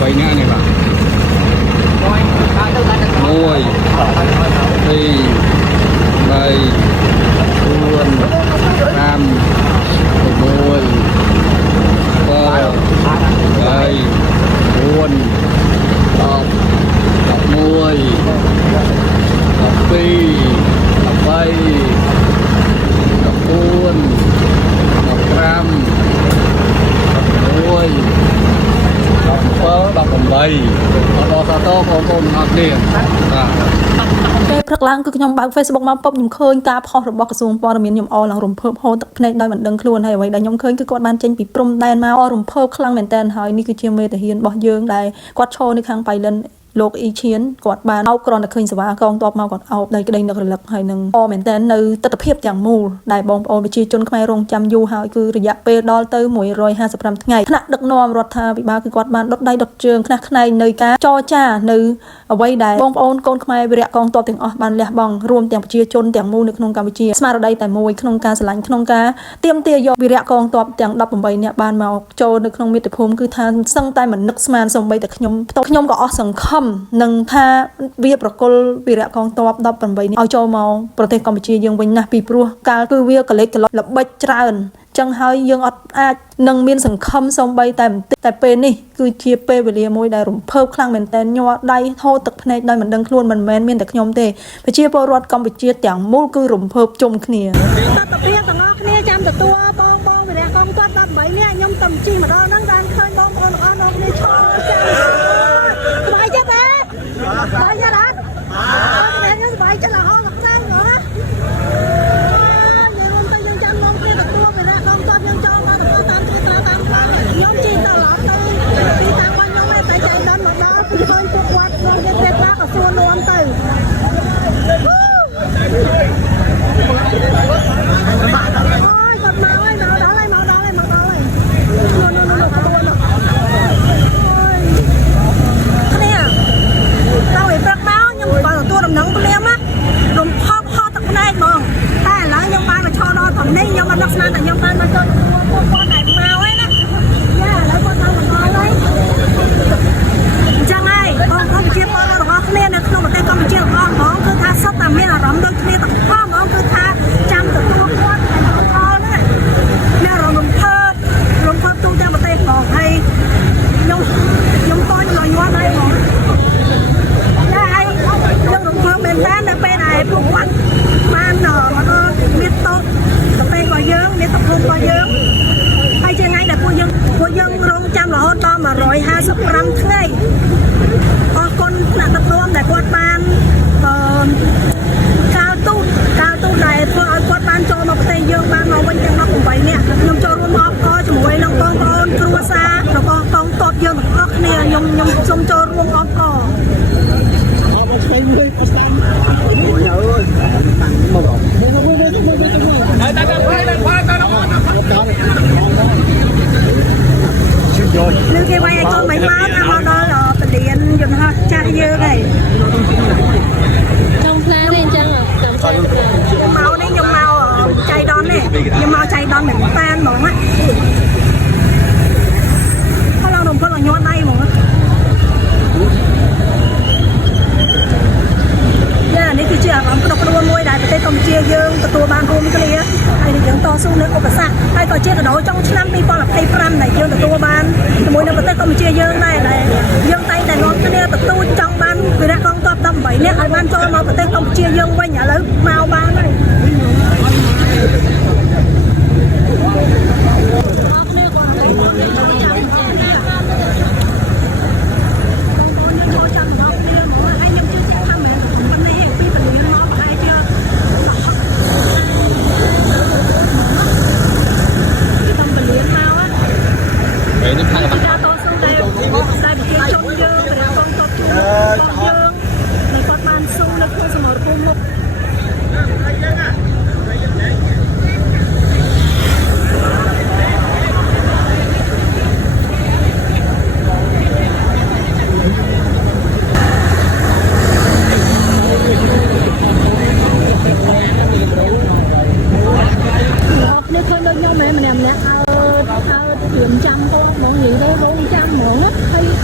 vậy nữa này bạn môi thì đây buồn ram môi bơ đây buồn đọc môi đọc phi đọc bay đọc buồn đọc ram đọc môi đọc phớ đọc bay đọc sao tốt không con học liền cái phật lang cứ nhom bằng Facebook មក pop ខ្ញុំឃើញការផុសរបស់ក្រសួងព័ត៌មានខ្ញុំអរឡើងរំភើបហូរទឹកភ្នែកដោយមិនដឹងខ្លួនហើយអ្វីដែលខ្ញុំឃើញគឺគាត់បានចេញពីព្រំដែនមករំភើបខ្លាំងមែនតើហើយនេះគឺជាមេតាហានរបស់យើងដែលគាត់ឈរនៅខាងបៃលិនលោកអ៊ីឈៀនគាត់បានអោបគ្រាន់តែឃើញសេវាកងទ័ពមកគាត់អោបដោយក្តីនឹករលឹកហើយនឹងអមែនតើនៅទស្សនវិជ្ជាទាំងមូលដែលបងប្អូនប្រជាជនខ្មែររងចាំយូរហើយគឺរយៈពេលដល់ទៅ155ថ្ងៃថ្នាក់ដឹកនាំរដ្ឋាភិបាលគឺគាត់បានដុតដៃដុតជើងខ្នះខ្នែងនៅការចរចានៅអ្វីដែលបងប្អូនកូនខ្មែរវីរៈកងទ័ពទាំងអស់បានលះបង់រួមទាំងប្រជាជនទាំងមូលនៅក្នុងកម្ពុជាស្មារតីតែមួយក្នុងការឆ្លាញ់ក្នុងការទាមទារយកវីរៈកងទ័ពទាំង18នាក់បានមកចូលនៅក្នុងមាតុភូមិគឺថាសឹងតែមិននឹកស្មានសូម្បីតែខ្ញុំក៏អស់សង្ឃឹមនឹងថាវាប្រគល់វីរៈកងទ័ព18នេះឲ្យចូលមកប្រទេសកម្ពុជាយើងវិញណាស់ពីព្រោះកាលគឺវាកលេចកលល្បិចច្រើនចឹងហើយយើងអត់អាចនឹងមានសង្ឃឹមសូម្បីតែបន្តិចតែពេលនេះគឺជាពេលវេលាមួយដែលរំភើបខ្លាំងមែនទែនញ័រដៃហូរទឹកភ្នែកដោយមិនដឹងខ្លួនមិនមែនមានតែខ្ញុំទេប្រជាពលរដ្ឋកម្ពុជាទាំងមូលគឺរំភើបជុំគ្នាតតពីទាំងអស់គ្នាចាំទទួលបងវីរៈកងទ័ព18នាក់ខ្ញុំទៅជីម្ដងហ្នឹងបានឃើញបងប្អូនទាំងអស់នោះគ្នាឈរចាំស្បាយចិត្តទេស្បាយចិត្តអត់ខ្ញុំស្បាយចិត្តរហូតដល់ខ្លាំងហ៎ខ្ញុំទៅយើងចាំមកគ្នាទទួលវីរៈកងទ័ពយើងចូលមកទទួលតាមទីតាមខ្ញុំជីទៅឡងទៅពីតាមបងខ្ញុំតែចេះដល់មកដល់ឃើញពួកគាត់ក្នុងគេទេខ្លះក៏សួរនួនទៅខ្ញុំបានស្មានតែខ្ញុំបានមកចូលពួកគាត់តែមកហើយណាយ៉ាឥឡូវគាត់មកដល់ហើយអញ្ចឹងហើយបងប្អូនប្រជាពលរដ្ឋរបស់គ្នានៅក្នុងប្រទេសកម្ពុជារបស់ហ្មងគឺថាសុទ្ធតែមានអារម្មណ៍ដូចគ្នាទាំងអស់ហ្មងគឺថាចាំទទួលគាត់តែដល់ណាមានអារម្មណ៍រំភើបទូទាំងប្រទេសហ្មងហើយខ្ញុំតញលញ័រដែរហ្មងយ៉ាហើយខ្ញុំរំភើបមែនតើនៅពេលដែលពួកគាត់បានមកដល់មានតោរបស់យើងមានតភូមិរបស់យើងហើយជាថ្ងៃដែលពួកយើងរងចាំរហូតដល់155ថ្ងៃអរគុណថ្នាក់ដឹកនាំដែលគាត់បានកាលទូតដែលធ្វើឲ្យគាត់បានចូលមកប្រទេសយើងបានមកវិញទាំង18នាក់ខ្ញុំចូលរួមអបអរជាមួយនឹងបងប្អូនគ្រួសាររបស់កងទ័ពយើងទាំងអស់គ្នាខ្ញុំសូមចូលរួមអបអរឆ្វេងមួយអស្ចារ្យអូយអើយមកនឹងគេវាយឲ្យកូនមិនមកតាមមកដល់ពលានយន្តហោះចាស់យើងហើយចង់ផ្លានេះអញ្ចឹងចង់ផ្លាខ្ញុំមកនេះខ្ញុំមកចៃដននេះខ្ញុំមកចៃដនមិនបានហ្មងណាkalauរំភើបឲ្យញ័រដៃហ្មងនេះគឺជាអារម្មណ៍ក្នុងខ្លួនមួយដែលប្រទេសកម្ពុជាយើងទទួលបានរួមគ្នាហើយយើងតស៊ូនៅឧបសគ្គហើយក៏ជាកដោចុងឆ្នាំ2025ដែលយើងទទួលបានជាមួយនឹងប្រទេសកម្ពុជាយើងដែរដែលយើងតែងតែនាំគ្នាទទួលចង់បានវីរៈកងទ័ព18នាក់ឲ្យបានចូលមកប្រទេសកម្ពុជាយើងវិញឥឡូវមកបានហើយ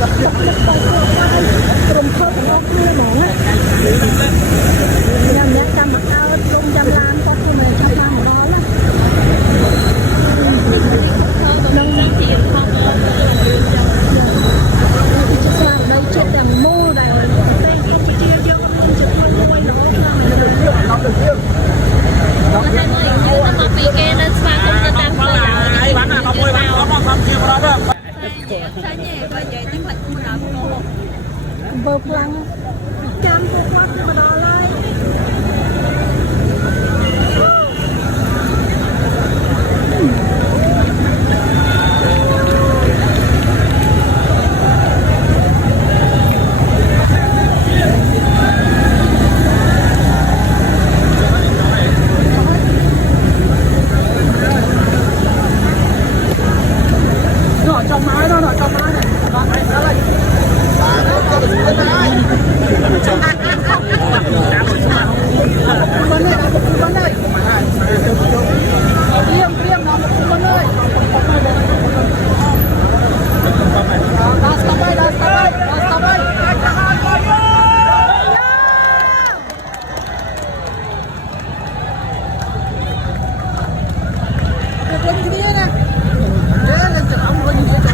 รมเพิ่มของเราหมองอ่ะยามนี้จำมาเอาลงจำลานก็คือมาจำลานของเราแล้วน้องนักเรียนพ่อแม่จะสร้างได้ชุดดังโม่ได้แต่งเขาไปเที่ยวเยอะมันจะรวยรวยเนาะเราเป็นเที่ยวเราเป็นเที่ยว mà bị kê lên spa cũng cho tăng cơ ai bán à, không bán, không bán kia vào đó được. sai nhẹ và vậy nhưng mà cũng làm cô เบิกพลังจำพวกวัดมาดอเลย Nó trong máy đó, nó trong máy này. Nó này, nó này. Bên đây. Riêng nó một bên đây. Stop đây. Lên cái kia nè. Lên chừng ông lên như thế.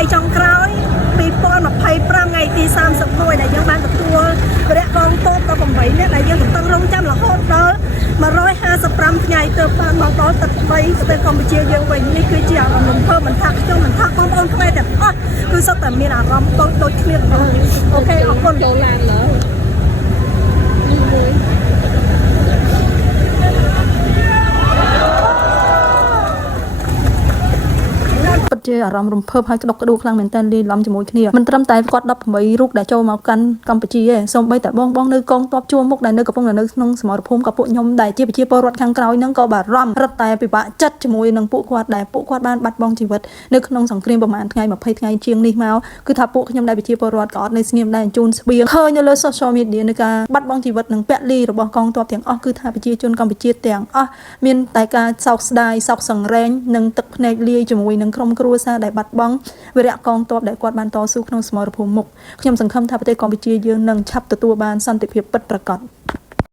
ngày trong khói bị pon mà phay pram ngày tí 30 đôi này dân banตัวบริกองโต๊ะตะผมไว้เนี่ยไหนยังต้องลงจำละโคตรเด้อมา150ថ្ងៃទៅបានមកដល់ទឹក3ប្រទេសកម្ពុជាយើងវិញនេះគឺជាអារម្មណ៍បំផើមិនថាខ្ញុំមិនថាបងប្អូនខ្មែរទាំងអស់គឺសុទ្ធតែមានអារម្មណ៍ដូចគ្នាអូខេអរគុណចូលឡានលើពិតជា អារម្មណ៍រំភើបហើយក្តុកក្តួលខ្លាំងមែនទែនលាយឡំជាមួយគ្នាមិនត្រឹមតែគាត់18រូបដែលចូលមកកាន់កម្ពុជាទេសូម្បីតែបងនៅកងទ័ពជួរមុខដែលនៅកំពុងនៅក្នុងសមរភូមិក៏ពួកខ្ញុំដែលជាប្រជាពលរដ្ឋខាងក្រោយហ្នឹងក៏បារម្ភរឹតតែពិបាកចិត្តជាមួយនឹងពួកគាត់ដែលពួកគាត់បានបាត់បង់ជីវិតនៅក្នុងសង្គ្រាមប្រហែលថ្ងៃ20ថ្ងៃជាងនេះមកគឺថាពួកខ្ញុំដែលប្រជាពលរដ្ឋក៏អត់នៅស្ងៀមដែរជូនស្បៀងឃើញនៅលើ social media នៃការបាត់បង់ជីវិតនិងពលីរបស់កងទ័ពទាំងអស់គឺថាប្រជាជនកម្ពុជាទាំងអស់មានតែការសោកស្ដាយសោកសង្រេងនិងទឹកភ្នែកលាយជាមួយនឹងក្រុមគ្រួសារដែលបាត់បង់វីរៈកងទ័ពដែលគាត់បានតស៊ូក្នុងសមរភូមិមុខខ្ញុំសង្ឃឹមថាប្រទេសកម្ពុជាយើងនឹងឆាប់ទទួលបានសន្តិភាពពិតប្រាកដ